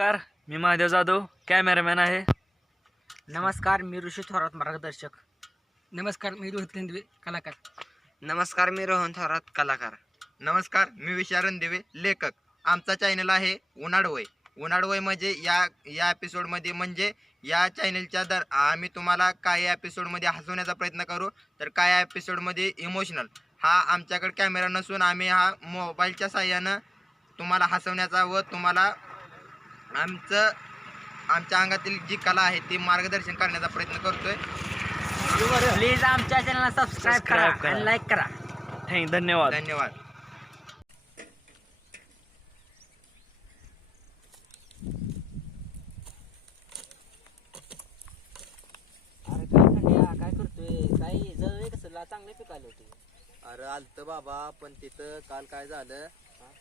नमस्कार मी महादेव जाधव कॅमेरामॅन आहे. नमस्कार मी ऋषी थोरात मार्गदर्शक. नमस्कार मी रोहित लेंदवे कलाकार. नमस्कार मी रोहन थोरात कलाकार. नमस्कार मी विशारण देवे लेखक. आमचा चॅनल आहे उन्हाळवय. उन्हाळवय म्हणजे या या एपिसोडमध्ये म्हणजे या चॅनलच्या दर आम्ही तुम्हाला काही एपिसोडमध्ये हसवण्याचा प्रयत्न करू तर काही एपिसोडमध्ये इमोशनल हा आमच्याकडे कॅमेरा नसून आम्ही हा मोबाईलच्या साह्यानं तुम्हाला हसवण्याचा व तुम्हाला आमचं आमच्या अंगातील जी कला आहे ती मार्गदर्शन करण्याचा प्रयत्न करतोय. प्लीज आमच्या चॅनलला सबस्क्राईब करा Subscribe करा. आणि लाईक करा. थँक धन्यवाद. धन्यवाद. अरे काय खंड्या काय करतोय काय जळ कसं चांगले पिकाले होते अरे आलत बाबा पण तिथं काल काय झालं?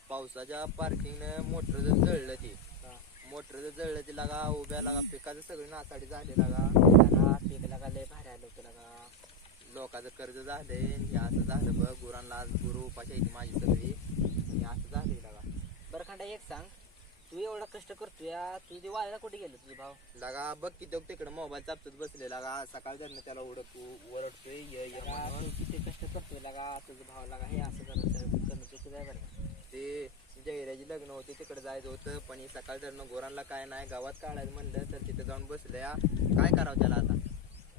पावसाच्या पार्किंगनं मोटर जळलं ती. मोटर जळलं ती लागा उभ्या लागा पिकाचं सगळं नासाडी झाली लागा. लगा पीक लगा लय भारी आलं होतं लगा. लोकांचं कर्ज झालंय हे असं झालं बघ गुरांना आज गुरु उपाशी आहे ती माझी सगळी. हे असं झालंय लागा. बरं खंड्या एक सांग. तू एवढा कष्ट करतोय तुझी वाळायला कुठे गेलं तुझे भाव लागा बघ किती तिकडे मोबाईल चापतच बसले लागा. सकाळ धरणं त्याला उडक ओरडतोय ये ये लगा म्हणून. तू किती कष्ट करतोय लगा तुझं भाव लगा हे असं करणं करणं चुकीचं आहे बरं का? ते जहिराची लग्न होते तिकडे जायचं होतं पण हे सकाळ धरणं गोरांना काय नाही गावात काढायचं म्हणलं तर तिथं जाऊन बसले हा. काय करावं त्याला आता?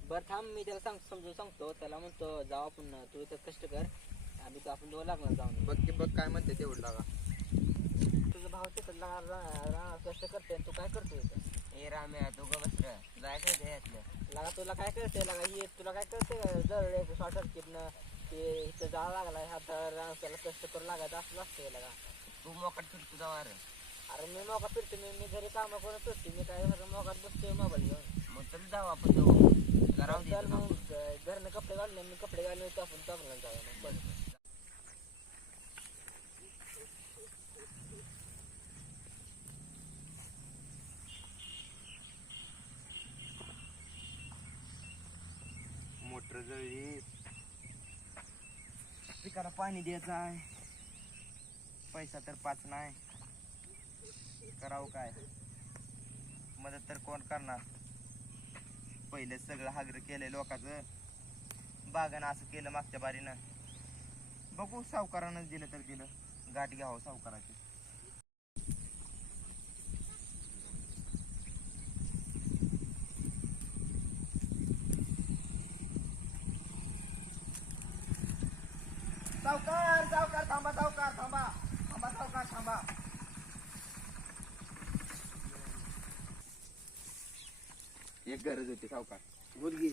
बरं थांब मी त्याला सांग समजून सांगतो. त्याला म्हणतो जाऊ आपण तू इथं कष्ट कर. आम्ही तो आपण दोन लागणार जाऊन. बघ की बघ काय म्हणते तेवढं लागा. तुझं भाव तिकडला राहणार कष्ट करते तू काय करतोय इथं? ए राम्या तू ग बस जायचं यातलं. लगा तुला काय कळतंय? लगा हे तुला काय कळतंय? जळले शॉर्ट सर्किटनं ते इथं जाळ लागलाय. हात रान त्याला कष्ट करू लागायचं असं असतंय लगा तू मोकट फिरतो जावा रे अरे मी मोका फिरतो. मी मी घरी कामं करून फिरतो मी काय मोकात बसतोय मोबाईल घेऊन. मग तरी जाऊ आपण जाऊ. चल मग. घरनं कपडे घालले मी कपडे घालले तो आपण चापला जाऊया मग बरं. मोटर जळली. पिकाला पाणी द्यायचं आहे पैसा तर पाच नाही. करावं काय? मदत तर कोण करणार? पहिले सगळं हागर केलंय लोकांचं. बागानं असं केलं मागच्या बारीनं. बघू सावकारानं दिलं तर दिलं. गाठ घ्यावं सावकाराची. सावकार सावकार थांबा सावकार थांबा. थांबा सावकार थांबा. एक गरज होती सावकार. बोलगी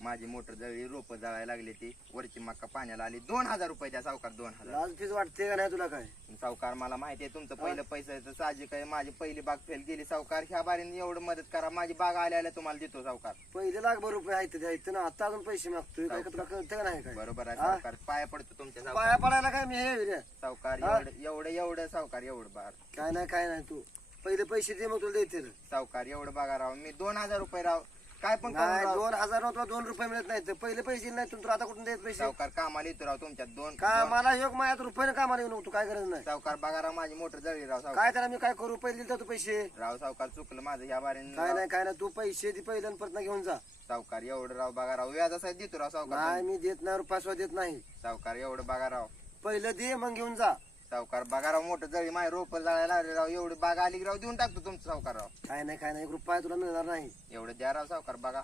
माझी मोटर जळली रोप जळायला लागली ती. वरची मक्का पाण्याला आली. दोन हजार रुपये द्या सावकार दोन हजार. फीज वाटते का नाही तुला काय? सावकार मला माहिती आहे तुमचं पहिलं पैसाचं साहजिक आहे. माझी पहिली बाग फेल गेली. सावकार ह्या बारीने एवढं मदत करा. माझी बाग आल्या आल्या तुम्हाला देतो सावकार. पहिले लाखभर रुपये आहेत ते आहेत ना. आता अजून पैसे मागतोय. काय तुला कळतं का नाही काय? बरोबर आहे हा? सावकार. पाया पडतो तुमच्या पाया पडायला काय मी हे सावकार? एवढं एवढं एवढं सावकार एवढं बार काय नाही काय नाही तू. पहिले पैसे दे मग तुला देते. सावकार एवढं बघा राव. मी दोन हजार रुपये राव काय पण करून नाही राव. दोन हजार तुला दोन रुपये मिळत नाही पहिले पैसे नाही तुला आता कुठून देत पैसे? सावकार कामाला येतो राव तुमच्यात दोन का दोन- मला योग माझ्यात रुपये कामाला येऊ नको तू काय गरज नाही. सावकार बघा राव माझी मोटर जळली राव काय त्याला मी काय करू? पहिले दिले तू पैसे. राव सावकार चुकलं माझं ह्या बारीने. काय. नाही काय नाही तू पैसे दे पहिले आणि परत घेऊन जा. सावकार एवढं राव बघा राव व्याजासाठी देतो राव सावकार. नाही मी देत नाही रुपया सुद्धा देत नाही. सावकार एवढं बघा राव. पहिलं दे मग घेऊन जा. सावकार बघा राव मोठं जळी माझी रोप जायला लागले राव. एवढी बाग आली की राव देऊन टाकतो तुमचं सावकार राव. काय नाही काय नाही एक रुपया तुला मिळणार नाही. एवढं द्या राव सावकार बघा.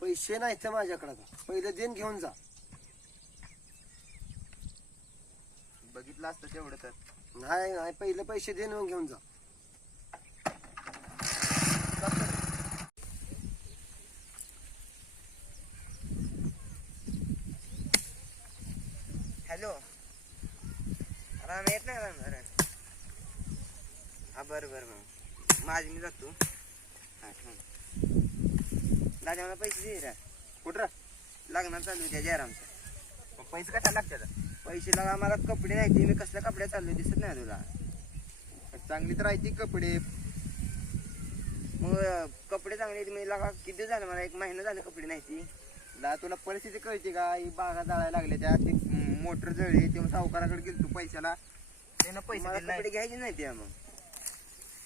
पैसे नाहीत ते माझ्याकडे. पहिलं देन घेऊन जा. बघितलं असतं तेवढं तर. नाही नाही पहिले पैसे देऊन घेऊन जा. राम येत नाही राम अरे हा बरं बरं बरं. माझी मी जातो. हा दादा मला पैसे दे रे कुठं? लग्नात चालू द्या जयरामचं. पैसे कशा लागतात? पैसे लागा मला कपडे नाही ते मी कसल्या कपड्या चाललोय दिसत नाही तुला. चांगली तर राहते कपडे. मग कपडे चांगले मी लागा किती झाले? मला एक महिना झाले कपडे नाही ती. ला तुला परिस्थिती कळते का? ही बागा जाळायला लागल्या त्या ती मोटर जळली तेव्हा सावकाराकडे गेलो तू पैशाला. त्यानं पैसे कपडे घ्यायचे नाही ते मग.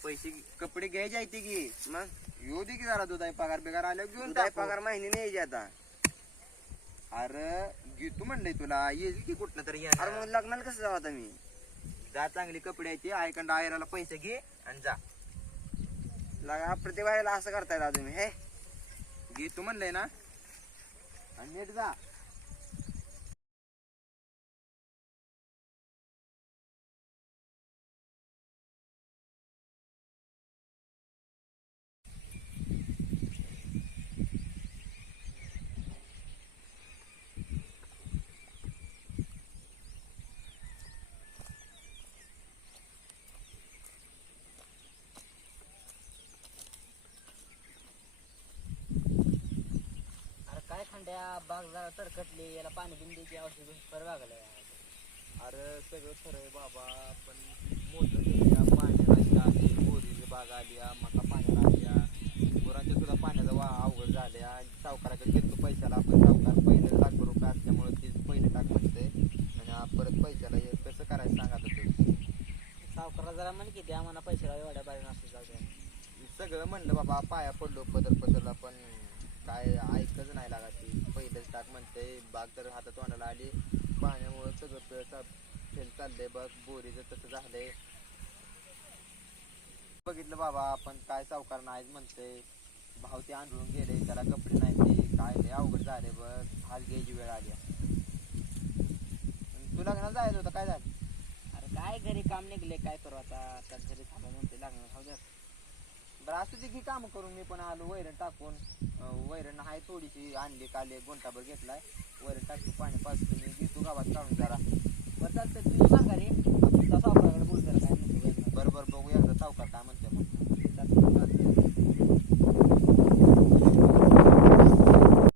पैसे कपडे घ्यायचे आहे ते की? मग येऊ दे की जरा दुधाई पगार बिगार आल्यावर घेऊन दुधाई टाकू. पगार महिने न्यायचे आता. अरे घेतो म्हणलंय तुला. येईल की कुठलं तरी अरे. मग लग्नाला कसं जाऊ आता मी? जा चांगली कपडे आहे ती. आयकंड आयराला पैसे घे आणि जा. लगा प्रतिभाला असं करताय राव तुम्ही हे? घेतो म्हणलंय ना. आणि खंड्या बाग जरा तरकटली याला पाणी बिन द्यायची औषध फर लागलं. अरे सगळं खरं आहे बाबा पण मोठं पाण्याला आली बोरीची बाग आली मका पाण्याला आल्या गुरांच्या सुद्धा पाण्याचा वा अवघड झाल्या सावकाराकडे गेलो पैशाला आपण सावकार पहिले लाख रुपये असल्यामुळे ते पहिले लाख म्हणते. आणि परत पैशाला हे कसं करायचं सांगा आता ते. सावकारा जरा म्हण की मला पैसे एवढ्या बाहेर नसते जाऊ द्या सगळं म्हणलं बाबा पाया पडलो पदर पदरला पण काय ऐकच नाही लागा ते. पहिलंच टाक म्हणते बाग तर हातात तोंडाला आली. पाण्यामुळं सगळं फेल चाललंय बघ बोरीचं तसं झालंय. बघितलं बाबा आपण काय सावकार नाहीच म्हणते. भाव ते आंधळून गेले त्याला कपडे नाही ते. काय लय अवघड झाले बघ. हात घ्यायची वेळ आली तू लग्नाला जायचं होतं काय झालं? अरे काय घरी काम निघले काय करू आता? घरी थांबा म्हणते लग्नाला खाऊ द्या बरं असू दे की काम करून मी पण आलो वैरण टाकून. अं, वैरण आहे थोडीशी आणली काल एक गोंटाभर घेतलाय. वैरण टाकतो पाणी पाच मी घेतो गावात काढून जरा. बरं चालतं